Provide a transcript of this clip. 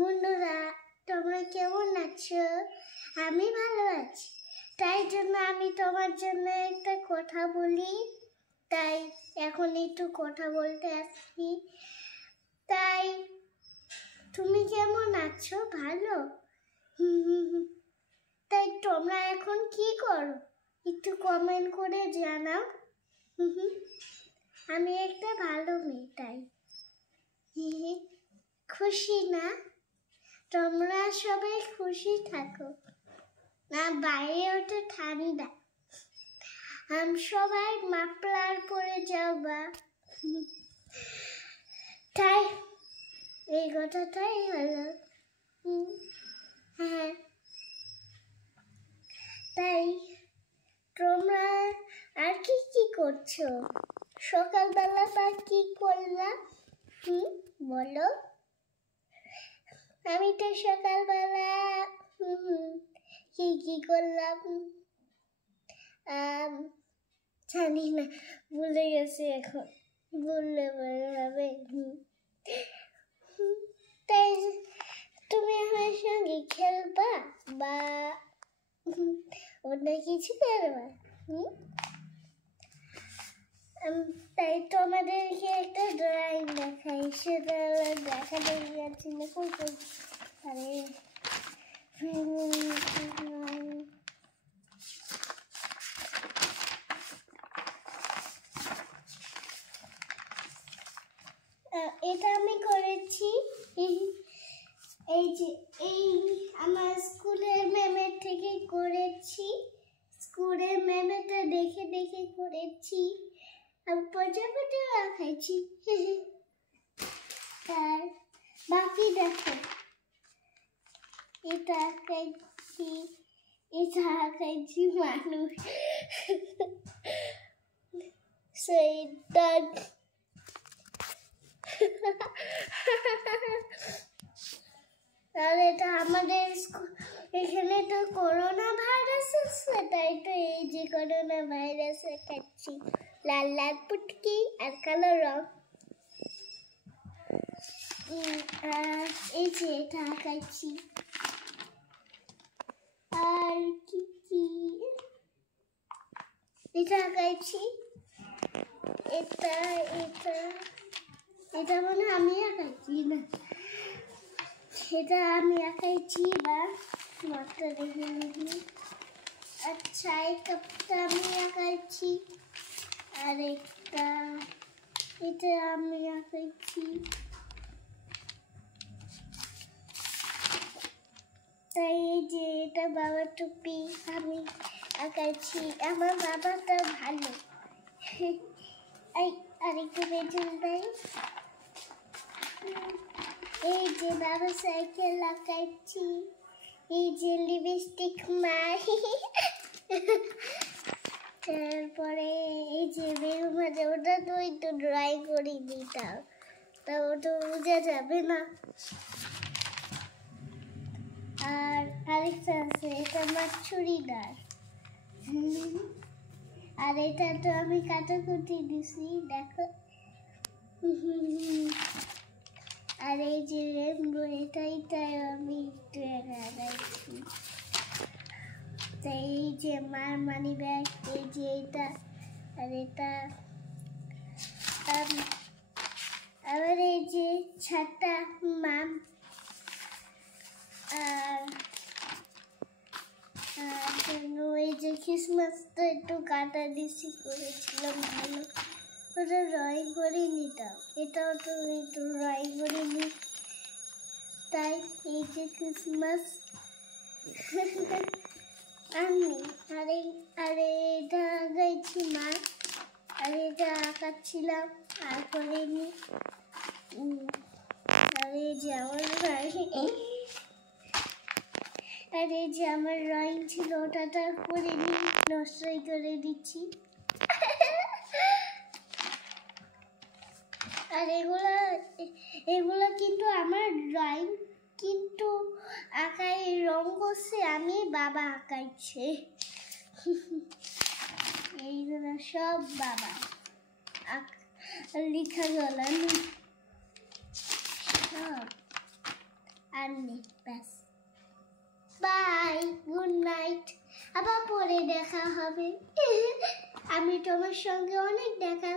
বন্ধুরা, তোমরা কেমন আছো? আমি ভালো আছি। তাই জন্য আমি তোমার জন্য একটা কথা বলি, তাই এখন একটু কথা বলতে আসছি। তাই তুমি কেমন আছো? ভালো? তাই তোমরা এখন কি করো একটু কমেন্ট করে জানাও। আমি একটা ভালো মেয়ে, তাই খুশি না? তোমরা সবাই খুশি থাকো না, বাইরেও তো ঠান্ডা, সবাই মাফলার পরে যাও বা তাই এই কথাটাই হলো। হ্যাঁ, তাই তোমরা আর কি করছো? সকালবেলা বা কি করলা বলো? আমি তো সকালবেলা কি করলাম জানি না, ভুলে গেছি। এখন বললে ভালো হবে। তাই তুমি আমার সঙ্গে খেলবা বা অন্য কিছু করবা? তাই তোমাদেরকে একটা ড্রয়িং দেখাই, সেটা দেখাতে যাচ্ছি না। আরে এটা আমি করেছি, এই যে এই আমার স্কুলের ম্যামের থেকে করেছি। স্কুলের ম্যামেরটা দেখে দেখে করেছি। আমি প্রজাপতি আঁকাইছি। আর বাকি দেখো, এটা আঁকাইছি, এটা আঁকাইছি মানুষ। সেইটা আর এটা আমাদের এখানে তো করোনা ভাইরাস আছে, তাই তো এই যে করোনা ভাইরাস দেখাচ্ছি। লাল লাল পুটকি আর কালো রং। আর এই যে এটা আঁকাচ্ছি। আর কি এটা আঁকাইছি। এটা এটা এটা মনে আমি আঁকাইছি না, এটা আমি আঁকাইছি বা মাত্রা দেখে নিবি। আচ্ছা, এই কাপটা আমি আঁকাইছি। আর এটা আমি আঁকাইছি। তাই এই যে এটা বাবার টুপি আমি আঁকাইছি। আমার বাবাটা ভালো। আরেকটু পেছন তাই এই যে বাবা সাইকেল আঁকাইছি। এই যে লিপস্টিক মারি। তারপরে এই যে বেরু মাঝে, ওটা তো একটু ড্রয়িং করে দিতাম, তা ওটা বোঝা যাবে না। আর আরেকটা আছে, এটা আমার চুড়িদার। আর এটা তো আমি কাটাকুটি দিছি, দেখো। আর এই যে রেনবো, এটাই আমি একটু লাগাইছি। তাই এই যে মার মানি ব্যাগ, এই যে এটা আর এটা, আবার এই যে ছাতা মাম। আর এই যে ক্রিসমাস তো একটু কাটা দিছি করেছিলাম, ভালো ওটা ড্রয়িং করে নিতাম। এটাও তো একটু ড্রয়িং করে নি। তাই এই যে ক্রিসমাস আমি আর এটা আঁকাইছি মা, আর এটা আঁকাচ্ছিলাম আর করিনি। আর এই যে আমার আর এই যে আমার ড্রয়িং ছিল, ওটা করিনি, নষ্টই করে দিচ্ছি। আর এগুলো কিন্তু আমার ড্রয়িং, কিন্তু আঁকাই রং করছে আমি, বাবা আঁকাইছে। এইগুলো সব বাবা লেখা গলানো সব। আর আর নেই, ব্যাস। বাই, গুড নাইট, আবার পরে দেখা হবে। আমি তোমার সঙ্গে অনেক দেখা